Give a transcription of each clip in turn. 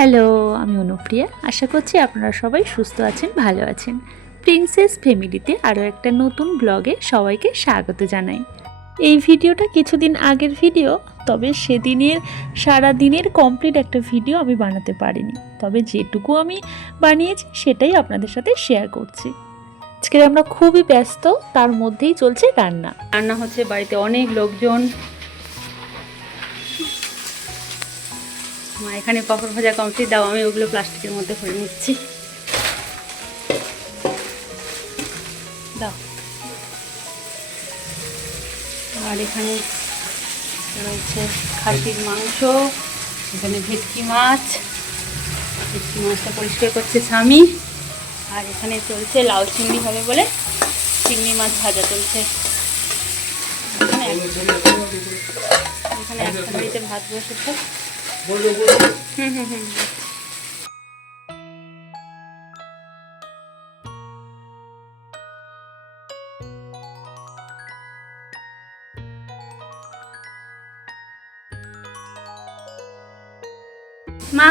Hello আমি অনুপ্রিয়া। আশা করছি আপনারা সবাই সুস্থ আছেন, ভালো আছেন। প্রিন্সেস ফ্যামিলিতে আরও একটা নতুন ব্লগে সবাইকে স্বাগত জানাই। এই ভিডিওটা কিছুদিন আগের ভিডিও, তবে সেদিনের সারা দিনের কমপ্লিট একটা ভিডিও আমি বানাতে পারিনি। তবে যেটুকু আমি বানিয়েছি, সেটাই আপনাদের সাথে শেয়ার করছি। আজকে আমরা খুবই ব্যস্ত, তার মধ্যেই চলছে রান্না। রান্না হচ্ছে বাড়িতে অনেক লোকজন মা, এখানে পাপড় ভাজা কমপ্লিট দাও, আমি ওগুলো প্লাস্টিকের মধ্যে ভরে নিচ্ছি। দাও। আর এখানে রয়েছে খাসির মাংস, এখানে ভেটকি মাছ। ভেটকি মাছটা পরিষ্কার করছে স্বামী। আর এখানে চলছে লাউ চিংড়ি হবে বলে চিংড়ি মাছ ভাজা চলছে। এখানে একটা বাড়িতে ভাত বসেছে। মা।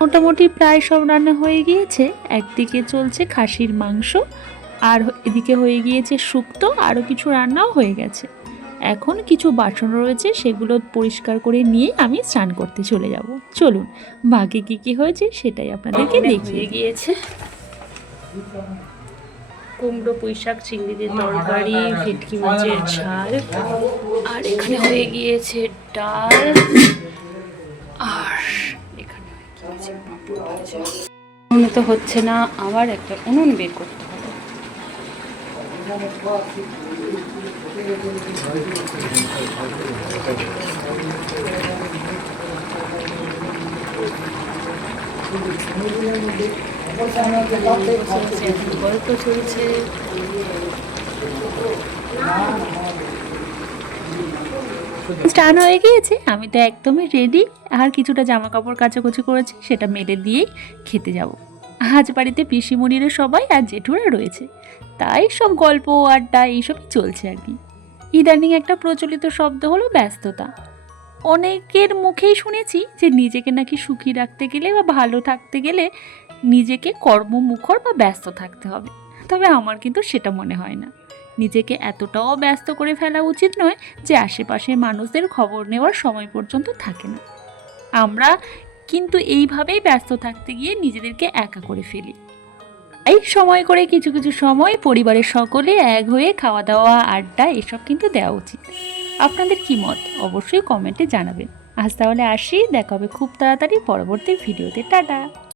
মোটামুটি প্রায় সব রান্না হয়ে গিয়েছে। একদিকে চলছে খাসির মাংস আর এদিকে হয়ে গিয়েছে শুক্তো আরও কিছু রান্নাও হয়ে গেছে। এখন কিছু বাসন রয়েছে সেগুলো পরিষ্কার করে নিয়ে আমি স্নান করতে চলে যাব। চলুন বাকি কি কি হয়েছে সেটাই আপনাদেরকে দেখিয়ে গিয়েছে। কুমড়ো পুঁইশাক চিংড়ি দিয়ে তরকারি ভেটকি মাছের ঝাল। আর এখানে হয়ে গিয়েছে ডাল। আর এখানে হয়ে গিয়েছে তো হচ্ছে না আবার একটা উনুন বের করতে গল্প চলছে স্টান হয়ে গিয়েছে আমি তো একদমই রেডি আর কিছুটা জামা কাপড় কাচাকুচি করেছি, সেটা মেলে দিয়েই খেতে যাব। আজ বাড়িতে পিসিমণিরা সবাই আর জেঠুরা রয়েছে। তাই সব গল্প, আড্ডা এইসবই চলছে আর কি। ইদানিং একটা প্রচলিত শব্দ হলো ব্যস্ততা। অনেকের মুখেই শুনেছি যে নিজেকে নাকি সুখী রাখতে গেলে বা ভালো থাকতে গেলে নিজেকে কর্মমুখর বা ব্যস্ত থাকতে হবে। তবে আমার কিন্তু সেটা মনে হয় না। নিজেকে এতটাও ব্যস্ত করে ফেলা উচিত নয় যে আশেপাশের মানুষদের খবর নেওয়ার সময় পর্যন্ত থাকে না। আমরা কিন্তু এইভাবেই ব্যস্ত থাকতে গিয়ে নিজেদেরকে একা করে ফেলি। এই সময় করে কিছু কিছু সময় পরিবারের সকলে এক হয়ে খাওয়া দাওয়া আড্ডা এসব কিন্তু দেওয়া উচিত। আপনাদের কি মত? অবশ্যই কমেন্টে জানাবেন। আজ তাহলে আসি, দেখা হবে খুব তাড়াতাড়ি পরবর্তী ভিডিওতে। টাটা!